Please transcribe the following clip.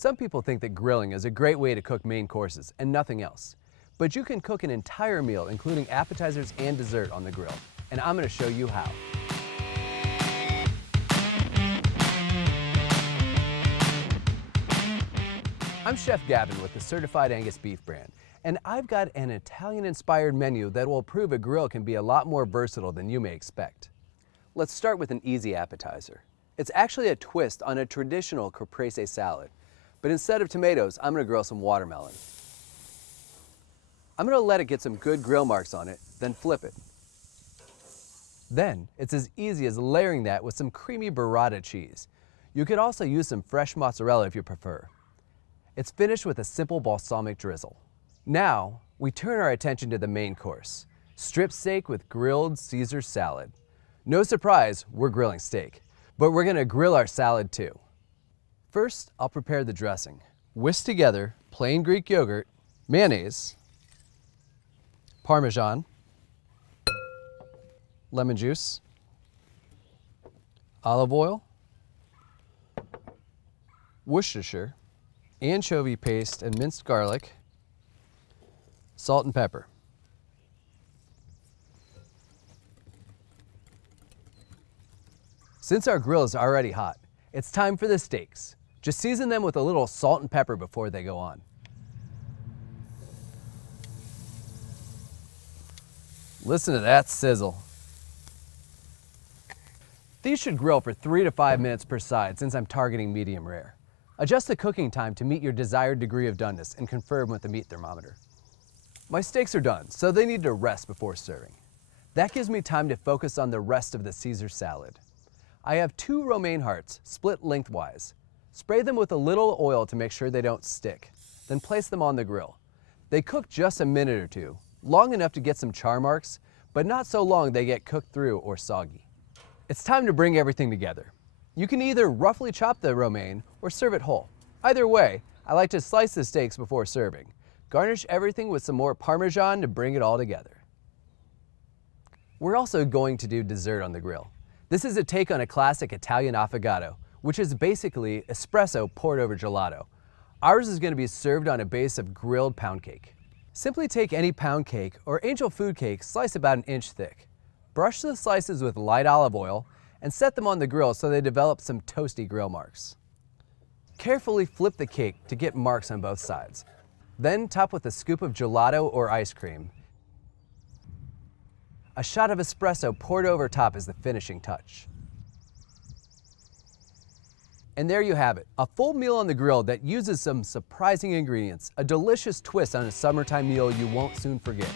Some people think that grilling is a great way to cook main courses and nothing else. But you can cook an entire meal, including appetizers and dessert, on the grill. And I'm going to show you how. I'm Chef Gavin with the Certified Angus Beef Brand, and I've got an Italian-inspired menu that will prove a grill can be a lot more versatile than you may expect. Let's start with an easy appetizer. It's actually a twist on a traditional Caprese salad, but instead of tomatoes, I'm going to grill some watermelon. I'm going to let it get some good grill marks on it, then flip it. Then, it's as easy as layering that with some creamy burrata cheese. You could also use some fresh mozzarella if you prefer. It's finished with a simple balsamic drizzle. Now, we turn our attention to the main course, strip steak with grilled Caesar salad. No surprise, we're grilling steak, but we're going to grill our salad too. First, I'll prepare the dressing. Whisk together plain Greek yogurt, mayonnaise, Parmesan, lemon juice, olive oil, Worcestershire, anchovy paste and minced garlic, salt and pepper. Since our grill is already hot, it's time for the steaks. Just season them with a little salt and pepper before they go on. Listen to that sizzle. These should grill for 3 to 5 minutes per side since I'm targeting medium rare. Adjust the cooking time to meet your desired degree of doneness and confirm with the meat thermometer. My steaks are done, so they need to rest before serving. That gives me time to focus on the rest of the Caesar salad. I have 2 romaine hearts split lengthwise. Spray them with a little oil to make sure they don't stick. Then place them on the grill. They cook just a minute or two, long enough to get some char marks, but not so long they get cooked through or soggy. It's time to bring everything together. You can either roughly chop the romaine or serve it whole. Either way, I like to slice the steaks before serving. Garnish everything with some more Parmesan to bring it all together. We're also going to do dessert on the grill. This is a take on a classic Italian affogato, which is basically espresso poured over gelato. Ours is going to be served on a base of grilled pound cake. Simply take any pound cake or angel food cake, slice about an inch thick. Brush the slices with light olive oil and set them on the grill so they develop some toasty grill marks. Carefully flip the cake to get marks on both sides. Then top with a scoop of gelato or ice cream. A shot of espresso poured over top is the finishing touch. And there you have it, a full meal on the grill that uses some surprising ingredients, a delicious twist on a summertime meal you won't soon forget.